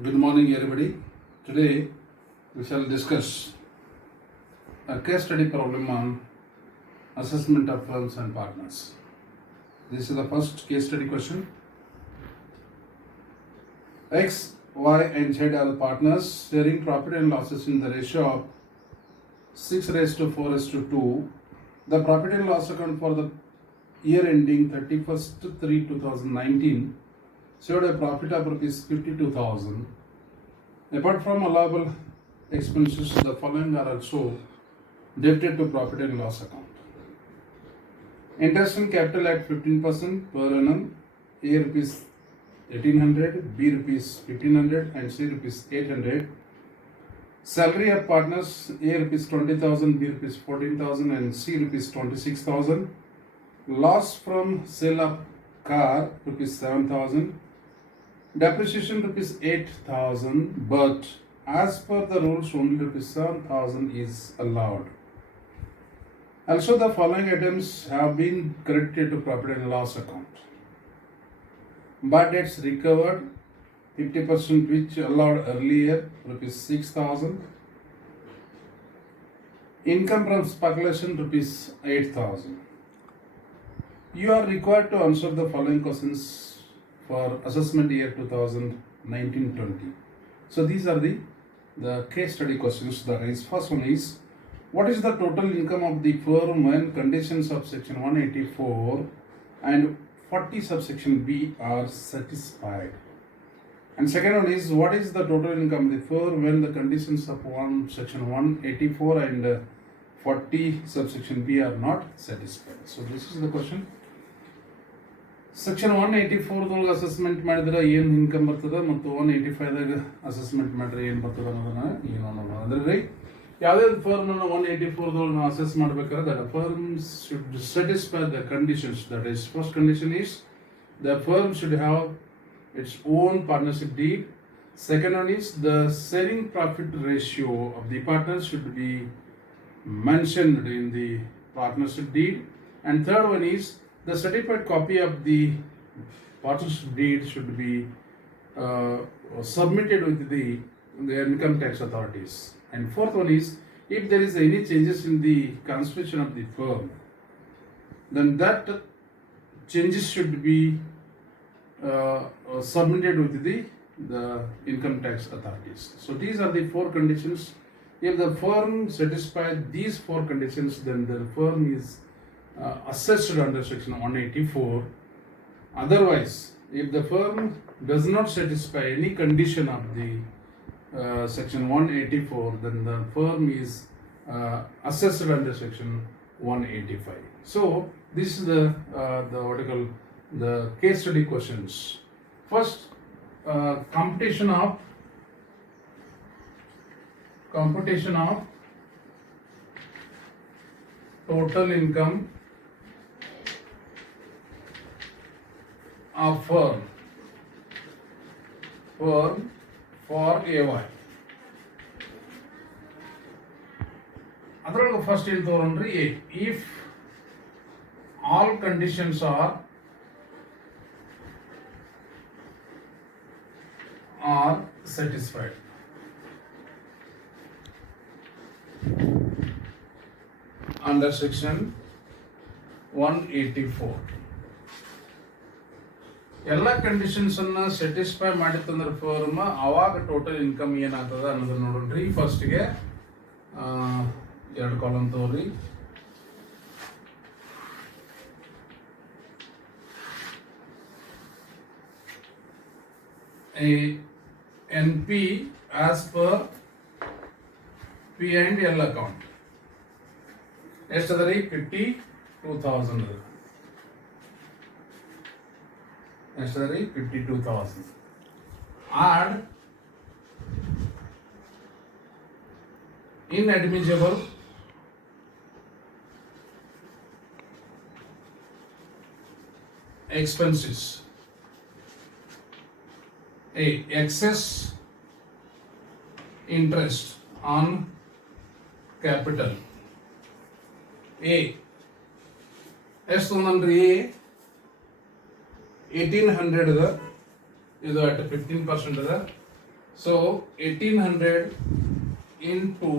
Good morning, everybody. Today we shall discuss a case study problem on assessment of firms and partners. This is the first case study question. X, Y, and Z are partners sharing profit and losses in the ratio of 6:4:2. The profit and loss account for the year ending 31st/3/2019 showed a profit of rupees 52,000. Apart from allowable expenses, the following are also debited to profit and loss account. Interest and capital at 15% per annum, A rupees 1800, B rupees 1500 and C rupees 800. Salary of partners, A rupees 20,000, B rupees 14,000 and C rupees 26,000. Loss from sale of car rupees 7,000. Depreciation rupees 8,000, but as per the rules only rupees 7,000 is allowed. Also, the following items have been credited to profit and loss account. Bad debts recovered 50% which allowed earlier rupees 6,000. Income from speculation rupees 8,000. You are required to answer the following questions for assessment year 2019-20. So these are the case study questions that is. First one is, what is the total income of the firm when conditions of section 184 and 40 subsection B are satisfied? And second one is, what is the total income of the firm when the conditions of section 184 and 40 subsection B are not satisfied? So this is the question. Section 184 ಅಸೆಸ್ಮೆಂಟ್ ಮಾಡಿದ್ರೆ ಏನು ಇನ್ಕಮ್ ಬರ್ತದೆ ಮತ್ತು 185 ಅಸೆಸ್ಮೆಂಟ್ ಮಾಡಿದ್ರೆ ಏನು ಬರ್ತದೆ ಅನ್ನೋದನ್ನ ಏನು ನೋಡೋಣ. ಅಂದ್ರೆ ಯಾವುದೇ ಫರ್ಮ್ ಅನ್ನು 184 ನಾವು ಅಸೆಸ್ ಮಾಡಬೇಕಾದ್ರೆ that firm should satisfy the conditions. That is first condition is the firm should have its own partnership deed. Second one is the sharing profit ratio of the partners should be mentioned in the partnership deed. And third one is the certified copy of the partnership deed should be submitted with the income tax authorities. And fourth one is, if there is any changes in the constitution of the firm, then that changes should be submitted with the income tax authorities. So these are the four conditions. If the firm satisfies these four conditions, then the firm is assessed under section 184. Otherwise, if the firm does not satisfy any condition of the section 184, then the firm is assessed under section 185. So this is the what you call the case study questions. First, computation of total income of firm for AY. ಅದರೊಳಗೆ ಫಸ್ಟ್ ಏನು ತಗೊಂಡ್ರಿ, if all conditions are satisfied. Under section 184 ಎಲ್ಲ ಕಂಡೀಷನ್ಸ್ ಅನ್ನ ಸ್ಯಾಟಿಸ್ಫೈ ಮಾಡಿತ್ತಂದ್ರೆ ಫರ್ಮ್ ಅವಾಗ total income ಏನಾಗ್ತದ ಅನ್ನೋದನ್ನ ನೋಡ್ರಿ. ಫಸ್ಟ್ಗೆ ಎರಡು ಕಾಲಮ್ ತಗೋರಿ. NP as per P&L account ಎಷ್ಟದ ರೀ? 52,000. ಎಷ್ಟದ ರೀ? 52,000. Add inadmissible expenses. Excess interest on capital. ಎಷ್ಟು ತೊಗೊಂಡ್ರಿ? 1800 ಅದ, ಇದು ಅಟ್ 15% ಅದ. So 1800 into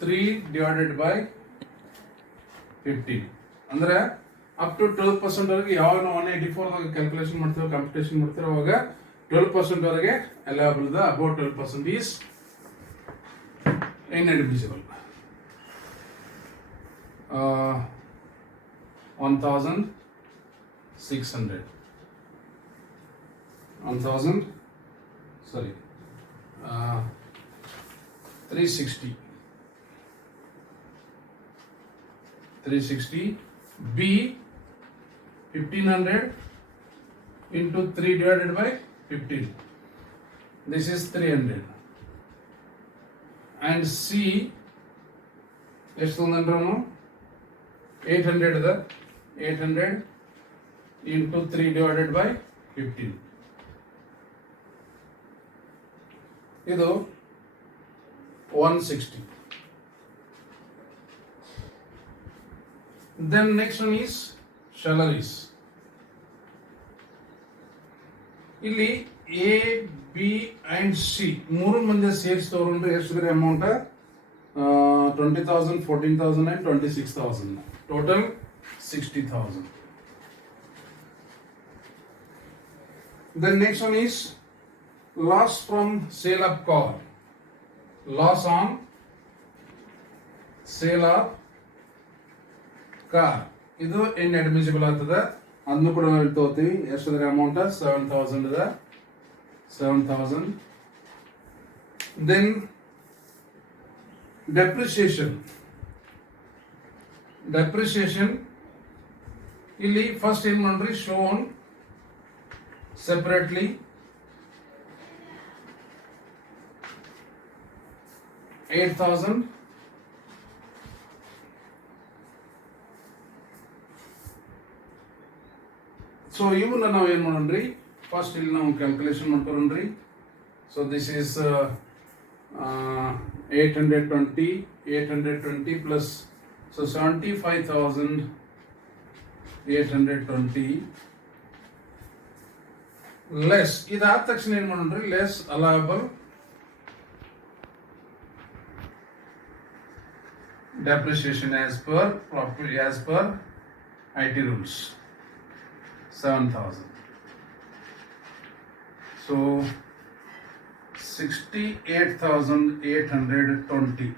3 divided by 15 ಅಂದ್ರೆ ಅಪ್ ಟು 12% ವರೆಗೆ ಯಾವಾಗ ನಾವು 184 ಕ್ಯಾಲ್ಕುಲೇಷನ್ ಮಾಡ್ತೀವಿ ಕಂಪ್ಯೂಟೇಷನ್ ಮಾಡ್ತೀವಿ ಅವಾಗ 12% ವರೆಗೆ allowable ಇದೆ. ಅಬೌಟ್ 12% is inadmissible. 1600 360 B 1500 into 3 divided by 15. This is 300. And C ಎಷ್ಟು ತಂದ್ರೂ 800 ಇದೆ. 800 into 3 divided by 15. ಇದು 160. Then next one is salaries. ಇಲ್ಲಿ ಎ ಬಿ ಅಂಡ್ ಸಿ ಮೂರು ಮಂದಿ ಸೇರಿಸಿ ತಗೊಂಡ್ರೆ ಎಷ್ಟಿದ್ರೆ ಅಮೌಂಟ್ 20,000, 14,000 and 26,000. Total 60,000. The next one is loss from sale of car. Loss on sale of car. ಇದು inadmissible ಆಗ್ತದೆ. ಅದನ್ನು ಕೂಡ ನಾವು ತಗೋತೀವಿ. ಎಷ್ಟಿದ್ರೆ ಅಮೌಂಟ್ 7,000 ಇದೆ. 7,000. Then depreciation ಇಲ್ಲಿ ಫಸ್ಟ್ ಏನ್ ಮಾಡ್ರಿ shown separately 8,000. ಸೊ ಇವನ್ನ ನಾವು ಏನ್ ಮಾಡೋಣ್ರಿ ಫಸ್ಟ್ ಇಲ್ಲಿ ನಾವು ಕ್ಯಾಲ್ಕುಲೇಷನ್ ಮಾಡ್ಕೊಳ್ಳೋಣ್ರಿ. So this is 820 plus so 75,820 less ಇದಾದ ತಕ್ಷಣ ಏನ್ ಮಾಡೋಣ್ರಿ less allowable depreciation as per IT rules 7,000. So 68,820.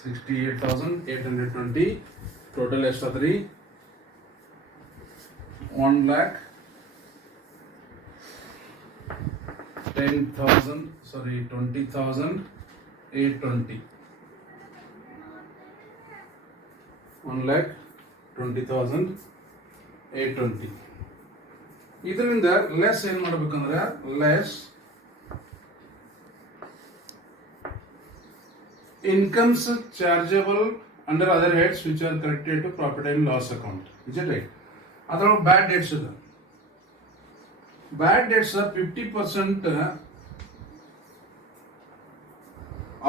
68,820 total ಎಷ್ಟಾದ್ರಿ 20,820. 1,20,820. ಇದರಿಂದ ಲೆಸ್ ಏನ್ ಮಾಡ್ಬೇಕಂದ್ರೆ less incomes chargeable under other heads which are credited to profit and loss account. Is it right? ಅದರೊಳಗೆ ಬ್ಯಾಡ್ ಡೇಟ್ಸ್ ಇದೆ. ಬ್ಯಾಡ್ ಡೇಟ್ಸ್ 50%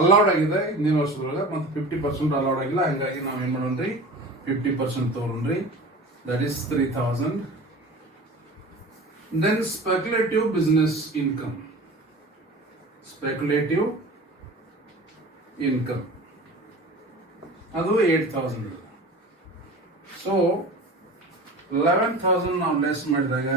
ಅಲೌಡ್ ಆಗಿದೆ ಹಿಂದಿನ ವರ್ಷದೊಳಗೆ, ಮತ್ತು 50% ಅಲೌಡ್ ಆಗಿಲ್ಲ. ಹಂಗಾಗಿ ನಾವು ಏನ್ ಮಾಡೋಣ್ರಿ 50% ತಗೊಳ್ರಿ. That is 3,000. Then speculative business income. ಅದು 8,000. ಸೊ 11,000 ನಾವು ಲೆಸ್ ಮಾಡಿದಾಗ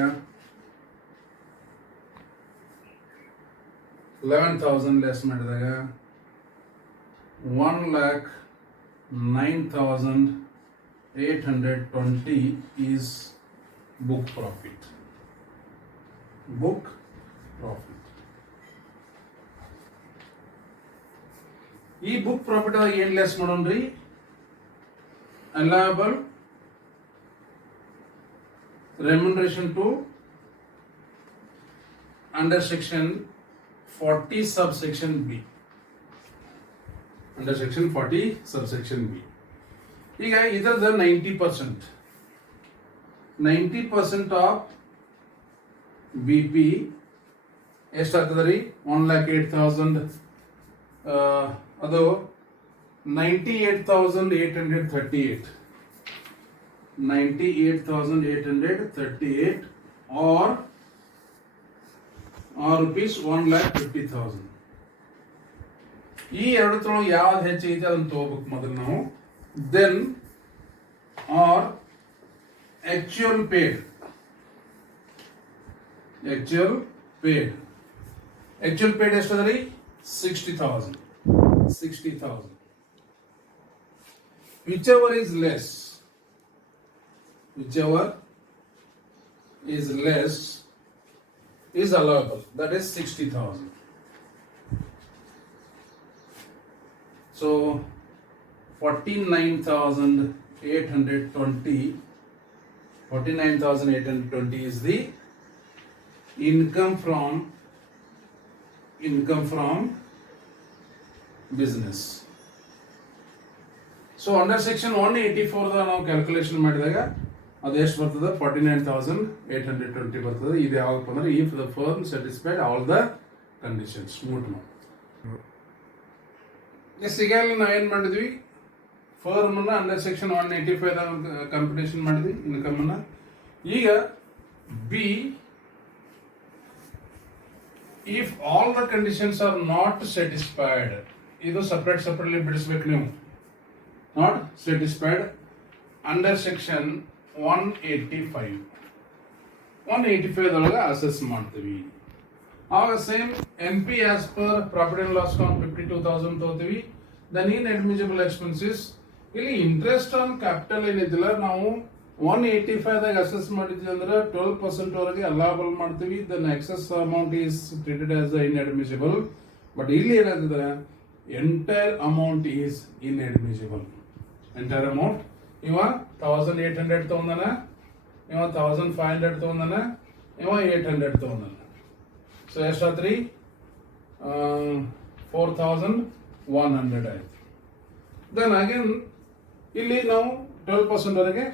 1,09,820 is book profit. ಈ ಬುಕ್ ಪ್ರಾಫಿಟ್ ಏನ್ ಲೆಸ್ ಮಾಡೋಣ್ರಿ allowable remuneration to under section 40 subsection B. Under section 40 subsection B. ಈಗ ಇದರದ 90% ಆಫ್ BP ಎಷ್ಟಾಗ್ತದ್ರಿ 1,08,000. ಅದು 98,838. 98,838 or or rupees 1,50,000. ಈ ಎರಡರೊಳಗೆ ಯಾವ್ದು ಹೆಚ್ಚೈತೆ ಅದನ್ನ ತಗೋಬೇಕು ಮೊದಲು ನಾವು. Then are actual paid. Actual paid ಎಷ್ಟದ್ರಿ? 60,000. Whichever is less is allowable. That is 60,000. So 49,820 is the income from business. So under section 184 ನಾವು ಕ್ಯಾಲ್ಕುಲೇಷನ್ ಮಾಡಿದಾಗ ಅದು ಎಷ್ಟು ಬರ್ತದೆ? 49,820 ಬರ್ತದೆ. ಇದು ಯಾವಾಗಪ್ಪ ಅಂದ್ರೆ if the firm satisfied all the conditions. ಈಗಾಗಲೇ ನಾವೇನ್ ಮಾಡಿದ್ವಿ, ಫರ್ಮ್ ಅನ್ನ ಅಂಡರ್ ಸೆಕ್ಷನ್ 185 ಕಂಪ್ಯೂಟೇಷನ್ ಮಾಡಿದ್ವಿ ಇನ್ಕಮ್ ಅನ್ನ. ಈಗ B, if all the conditions are not satisfied, ಇದು ಸಪ್ರೇಟ್ಲಿ ಬಿಡಿಸ್ಬೇಕು ನೀವು. ನಾಟ್ ಸ್ಯಾಟಿಸ್ಫೈಡ್ ಅಂಡರ್ ಸೆಕ್ಷನ್ 185 ಒಳಗೆ ಅಸೆಸ್ ಮಾಡ್ತೀವಿ. ಆವಾಗ same N P as per profit and loss account 52,000 ತಗೋತೀವಿ. ದೆನ್ ಇನ್ ಅಡ್ಮಿಸಿಬಲ್ ಎಕ್ಸ್ಪೆನ್ಸಸ್, ಇಲ್ಲಿ ಇಂಟ್ರೆಸ್ಟ್ ಆನ್ ಕ್ಯಾಪಿಟಲ್ ಏನಿದಿಲ್ಲ ನಾವು 185 ದಾಗ ಅಸೆಸ್ ಮಾಡಿದ್ವಿ ಅಂದ್ರೆ 12% ವರೆಗೆ ಅಲಾಬಲ್ ಮಾಡ್ತೀವಿ. Then excess amount is treated as inadmissible. But ಇಲ್ಲಿ ಏನಾಗ್ತದೆ, entire amount is inadmissible. Entire amount ಇವ 1,800 ತಗೊಂಡನ, ಇವ 1,500 ತಗೊಂಡನ, ಇವ 800 ತಗೊಂಡನ. ಸೊ ಎಷ್ಟಾತ್ರಿ? 4,100 ಆಯ್ತು. ದೆನ್ ಅಗೇನ್ ಇಲ್ಲಿ ನಾವು 12% ವರೆಗೆ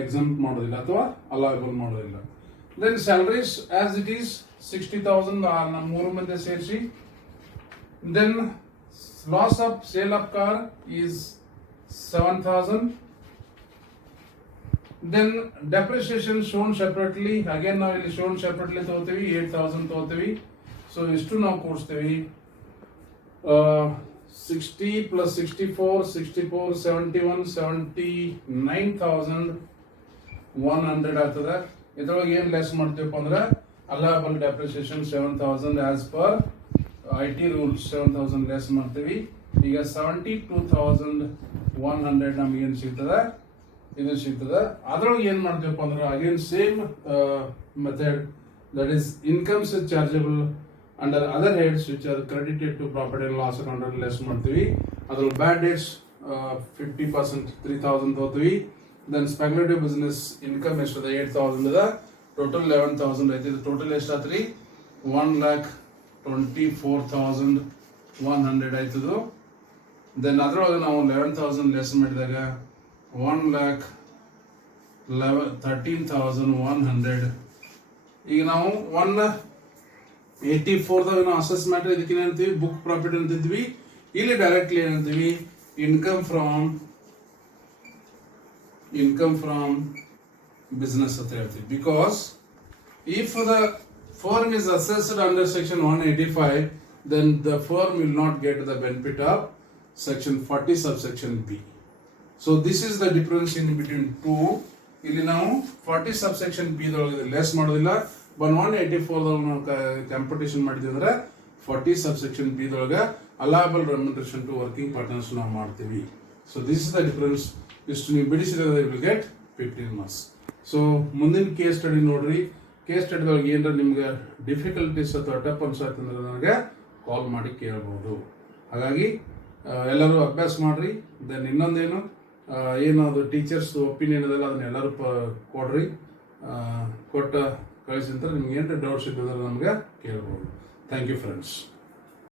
ಎಕ್ಸಂಪ್ಟ್ ಮಾಡೋದಿಲ್ಲ ಅಥವಾ ಅಲೌಬಲ್ ಮಾಡೋದಿಲ್ಲ. Then salaries as it is 60,000 ನಮ್ಮ ಮೂರು ಮಂದಿ ಸೇರಿಸಿ. Then loss of sale of car is 7,000. Then depreciation shown separately. Again ನಾವು ಇಲ್ಲಿ shown separately ತಗೋತೀವಿ, 8,000 ತಗೋತೀವಿ. ಸೊ ಇಷ್ಟು ನಾವು ಕೂಡಿಸ್ತೀವಿ. 60 plus 64, 71, 79,100 ಆಗ್ತದೆ. ಇದ್ರೊಳಗೆ ಏನ್ ಲೆಸ್ ಮಾಡ್ತೀವಪ್ಪ ಅಂದ್ರೆ allowable depreciation 7,000 as per IT rules 7,000 less ಮಾಡ್ತೀವಿ. ಈಗ 72,100 ನಮ್ಗೆ ಏನ್ ಸಿಗ್ತದೆ? ಇದು ಸಿಗ್ತದೆ. ಅದ್ರೊಳಗೆ ಏನ್ ಮಾಡ್ತೀವಪ್ಪ ಅಂದ್ರೆ again same method, that is incomes chargeable under other heads which are credited to profit and loss account ಅಲ್ಲಿ ಲೆಸ್ ಮಾಡ್ತೀವಿ. ಅದ್ರಲ್ಲಿ ಬ್ಯಾಡ್ ಡೇಟ್ಸ್ 50% 3,000 ತಗೋತೀವಿ. ದೆನ್ ಸ್ಪೆಕ್ಯುಲೇಟಿವ್ ಬಿಸ್ನೆಸ್ ಇನ್ಕಮ್ ಎಷ್ಟದ? 8,000 ಅದ. ಟೋಟಲ್ 11,000 ಐತಿ. ಟೋಟಲ್ ಎಷ್ಟಾತ್ರಿ? 1,24,100 ಆಯ್ತದು. ದೆನ್ ಅದ್ರೊಳಗೆ ನಾವು 11,000 ಲೆಸ್ ಮಾಡಿದಾಗ 1,13,100. ಈಗ ನಾವು 184ದಾಗ ನಾವು ಅಸೆಸ್ ಮಾಡಿ ಇದಕ್ಕೆ ಏನಂತೀವಿ? ಬುಕ್ ಪ್ರಾಫಿಟ್ ಅಂತಿದ್ವಿ. ಇಲ್ಲಿ ಡೈರೆಕ್ಟ್ಲಿ ಏನಂತೀವಿ? ಇನ್ಕಮ್ ಫ್ರಮ್ ಬಿಸ್ನೆಸ್ ಅಂತ ಹೇಳ್ತೀವಿ. Because if the firm is assessed under section 185, then the firm will not get the benefit of section 40 subsection B. So this is the difference in between two. ಇಲ್ಲಿ ನಾವು 40 subsection B ದೊಳಗೆ ಲೆಸ್ ಮಾಡೋದಿಲ್ಲ. 184 ದೊಳಗೆ ನಾವು ಕಂಪ್ಯೂಟೇಷನ್ ಮಾಡಿದ್ವಿ ಅಂದ್ರೆ 40 subsection B ದೊಳಗೆ allowable remuneration to working partners ನಾವು ಮಾಡ್ತೀವಿ. So this is the difference. ಇಷ್ಟು ನೀವು ಬಿಡಿಸಿದ್ರೆ you will get 15 marks. So ಮುಂದಿನ ಕೇಸ್ ಸ್ಟಡಿ ನೋಡ್ರಿ. ಕೇಸ್ ಸ್ಟಡಿದೊಳಗೆ ಏನಾರ ನಿಮ್ಗೆ ಡಿಫಿಕಲ್ಟೀಸ್ ಅಥವಾ ಟಫ್ ಅನ್ಸತ್ತಂದ್ರೆ ನನಗೆ ಕಾಲ್ ಮಾಡಿ ಕೇಳ್ಬೋದು. ಹಾಗಾಗಿ ಎಲ್ಲರೂ ಅಭ್ಯಾಸ ಮಾಡ್ರಿ. ದೆನ್ ಇನ್ನೊಂದೇನು ಏನು ಅದು ಟೀಚರ್ಸ್ ಒಪಿನಿಯನ್ ಅದೆಲ್ಲ ಅದನ್ನ ಎಲ್ಲರೂ ಕೊಡ್ರಿ. ಕೊಟ್ಟ ಕಳಿಸಿದ್ರೆ ನಿಮ್ಗೆ ಏನು ಡೌಟ್ಸ್ ಇದ್ದರೆ ನಮಗೆ ಕೇಳ್ಬೋದು. Thank you friends.